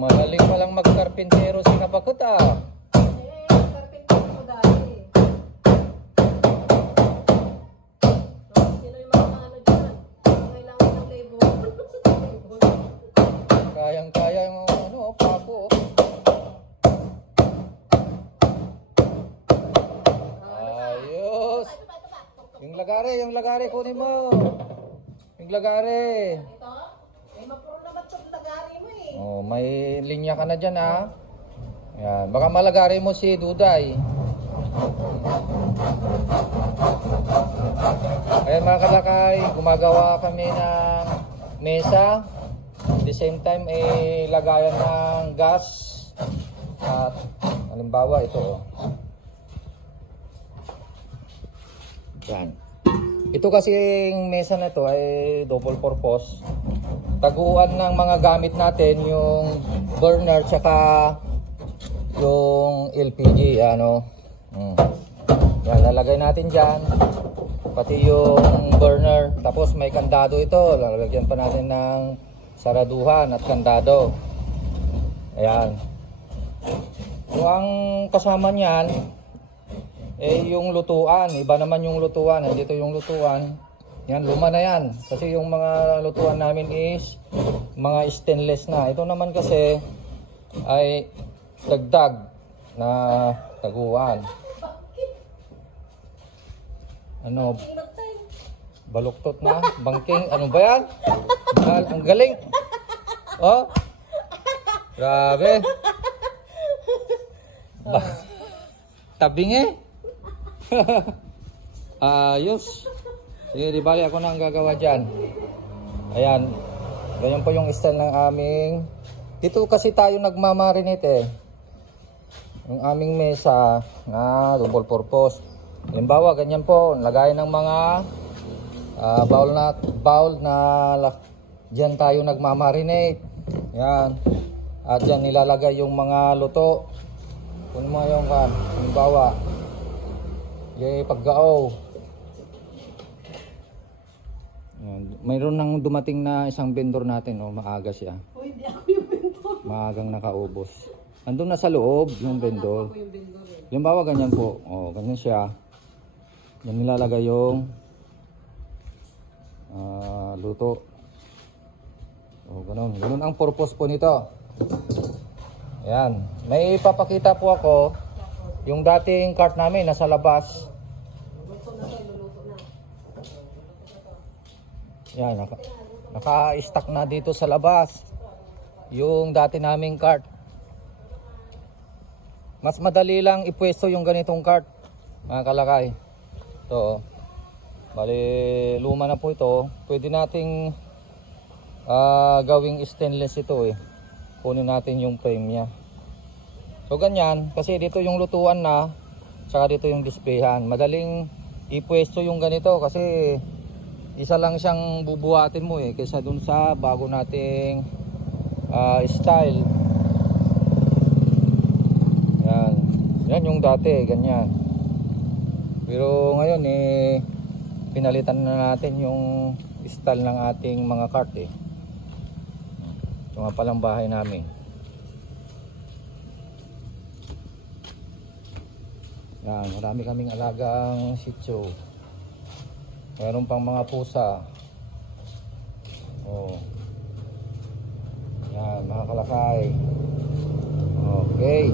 Malaling palang magkarpintero si Kapakut ah. Karpintero ko dati. Sino yung mga ano dyan? Kailangan ng labor. Kayang-kaya yung ano, papo. Ayos. Yung lagari, kunin mo. Yung lagari. Ito? Ay, mapuro naman itong lagari mo eh. Oh, may linya ka na dyan ah. Yan. Baka malagari mo si Duday. Ayan mga kalakay, gumagawa kami ng mesa. At the same time, lagayan ng gas. At halimbawa ito. Yan. Ito kasing mesa na ito ay double purpose. Taguan ng mga gamit natin yung burner tsaka yung LPG ano. Yan, lalagay natin dyan. Pati yung burner. Tapos may kandado ito. Lalagyan pa natin ng saraduhan at kandado. Ayan. So ang kasama niyan yung lutuan. Iba naman yung lutuan. Dito yung lutuan. Yan, luma na yan. Kasi yung mga lutuan namin is mga stainless na. Ito naman kasi ay dagdag na taguan. Ano? Baluktot na? Bangking? Ano ba yan? Ang galing. Oh. Grabe. Tabing eh. Ayos. Sige, di bali ako na ang gagawa dyan. Ayan. Ganyan po yung style ng aming. Dito kasi tayo nagmamarinate eh. Yung aming mesa na double purpose. Halimbawa, ganyan po. Lagayan ng mga bowl na dyan tayo nagmamarinate. Yan. At dyan nilalagay yung mga luto. Kung mo yung kan. Halimbawa. Yung paggao. Mayroon nang dumating na isang vendor natin. Oh, maaga siya. Oh, hindi ako yung vendor. Maagang nakaubos. Andun na sa loob yung vendor. Ako yung vendor eh. Halimbawa, ganyan po. Oh, ganyan siya. Yan nilalagay yung luto. Oh, ganun. Ganun ang purpose po nito. Ayan. May ipapakita po ako. Yung dating cart namin nasa labas. Luto na to, luluto na. Yan. Naka-stack na dito sa labas. Yung dati naming cart. Mas madali lang ipwesto yung ganitong cart. Mga kalakay. So, bali luma na po ito. Pwede nating gawing stainless ito eh. Kunin natin yung frame nya. So ganyan, kasi dito yung lutuan na, saka dito yung displayhan. Madaling ipwesto yung ganito kasi isa lang siyang bubuhatin mo eh, kaysa dun sa bago nating style. Yan. Yan yung dati, ganyan. Pero ngayon pinalitan na natin yung style ng ating mga cart eh. Ito nga palang bahay namin. Yan, marami kaming alagang shih tzu. Meron pang mga pusa. Oh. Yan, mga kalakay. Okay.